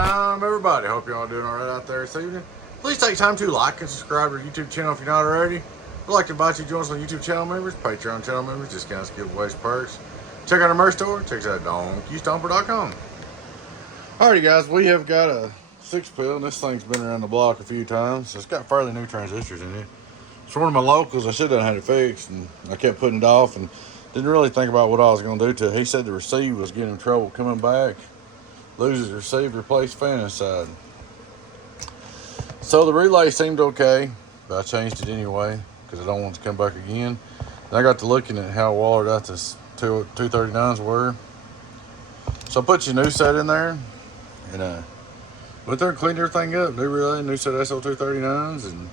time, everybody. Hope you're all doing all right out there this evening. Please take time to like and subscribe to our YouTube channel if you're not already. We'd like to invite you to join us on YouTube channel members, Patreon channel members, discounts, giveaways, perks. Check out our merch store. Check us out at Stomper.com. Alrighty, guys, we have got a 6-pill, and this thing's been around the block a few times. It's got fairly new transistors in it. It's one of my locals. I should have had it fixed, and I kept putting it off and didn't really think about what I was going to do to it. He said the receive was getting in trouble coming back. Loses receive, replace fan inside. So the relay seemed okay, but I changed it anyway because I don't want it to come back again. And I got to looking at how watered out this 239s were. So I put your new set in there, and went there and cleaned everything up. New relay, new set SL239s, and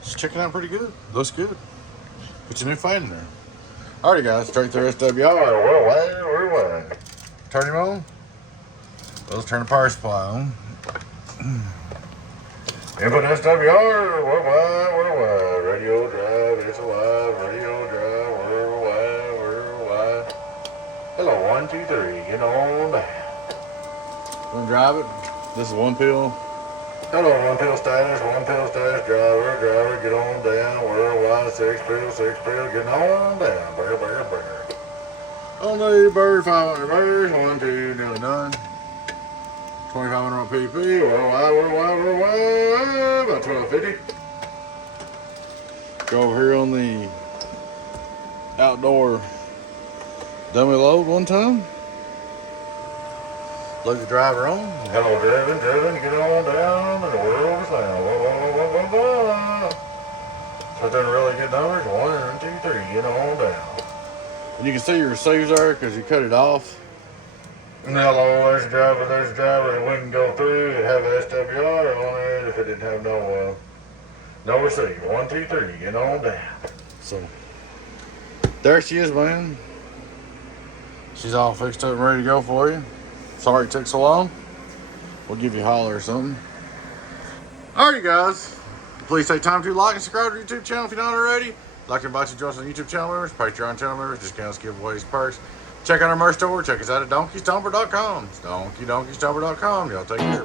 it's checking out pretty good. Looks good. Put your new fan in there. Alrighty, guys, straight through SWR. Worldwide. Turn him on. Let's turn the power supply on. Input SWR. Worldwide. Radio drive. It's alive. Radio drive. Worldwide. Hello, 1, 2, 3. Get on down. Gonna drive it. This is 1-pill. Hello, 1-pill status, 1-pill status, driver, get on down, worldwide, 6-pill, getting on down, burr. On the bird, 500 birds, 1, 2, nearly done. 2,500 PP, worldwide, about 1250. Go over here on the outdoor dummy load one time. Look the driver on. Hello, Devin, get on down, and the world is down. So it's doing really good numbers. 1, 2, 3, get on down. And you can see your receives there because you cut it off. And hello, there's the driver, and we can go through and have SWR on it if it didn't have no receive. 1, 2, 3, get on down. So there she is, man. She's all fixed up and ready to go for you. Sorry it took so long. We'll give you a holler or something. Alrighty, guys. Please take time to like and subscribe to our YouTube channel if you're not already. I'd like to invite you to join us on YouTube channel members, Patreon channel members, discounts, giveaways, perks. Check out our merch store. Check us out at Stomper.com. Stomper.com. Y'all take care.